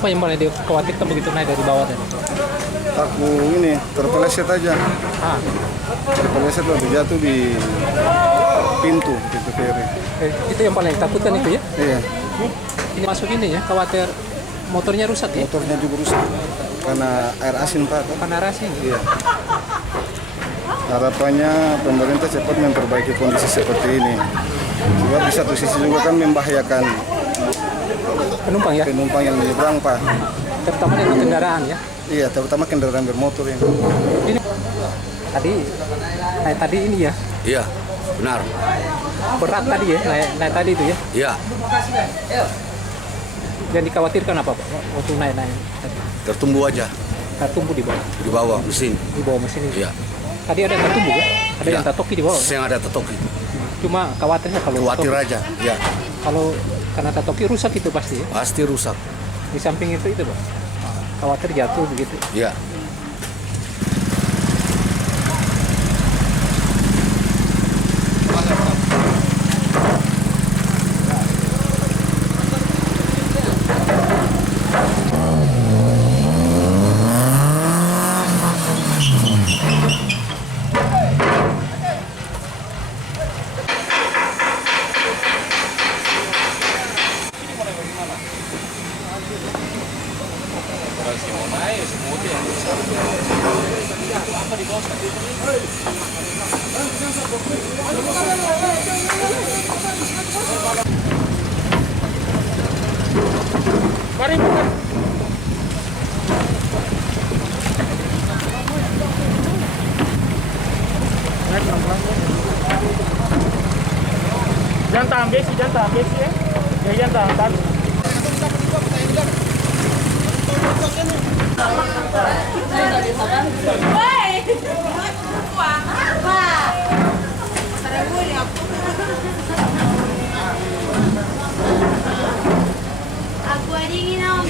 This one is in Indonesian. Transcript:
Apa yang boleh dikhawatirkan begitu naik dari bawah tadi? Aku ini terpeleset aja. Ah, Terpeleset lalu jatuh di pintu ferry. itu yang paling takutkan itu ya? Iya, Ini masuk ini ya, khawatir motornya rusak ya? motornya juga rusak karena air asin Pak. Karena rasi. Iya. Harapannya pemerintah cepat memperbaiki kondisi seperti ini. Sebab di satu sisi juga kan membahayakan Penumpang ya? penumpang yang menyeberang Pak. Terutama dengan kendaraan ya? Iya, terutama kendaraan bermotor yang. Ini tadi ini ya, Iya, benar. berat tadi ya, naik tadi itu ya. Iya, Yang dikhawatirkan apa Pak? Waktu naik tadi? tertumbuh aja Tertumbuh di bawah, di bawah mesin. di bawah mesin itu. Iya. Tadi ada yang tertumbuh ya? Ada Iya. yang tertoki di bawah. Yang ada tetoki. Cuma khawatirnya kalau Khawatir tertoki- aja. Ya, kalau karena tertoki rusak itu pasti ya. pasti rusak. Di samping itu Pak. Khawatir jatuh begitu. Ya. Mari bukan. Jangan tahan besi ya. Ya jangan tahan. Aku aja ingin mau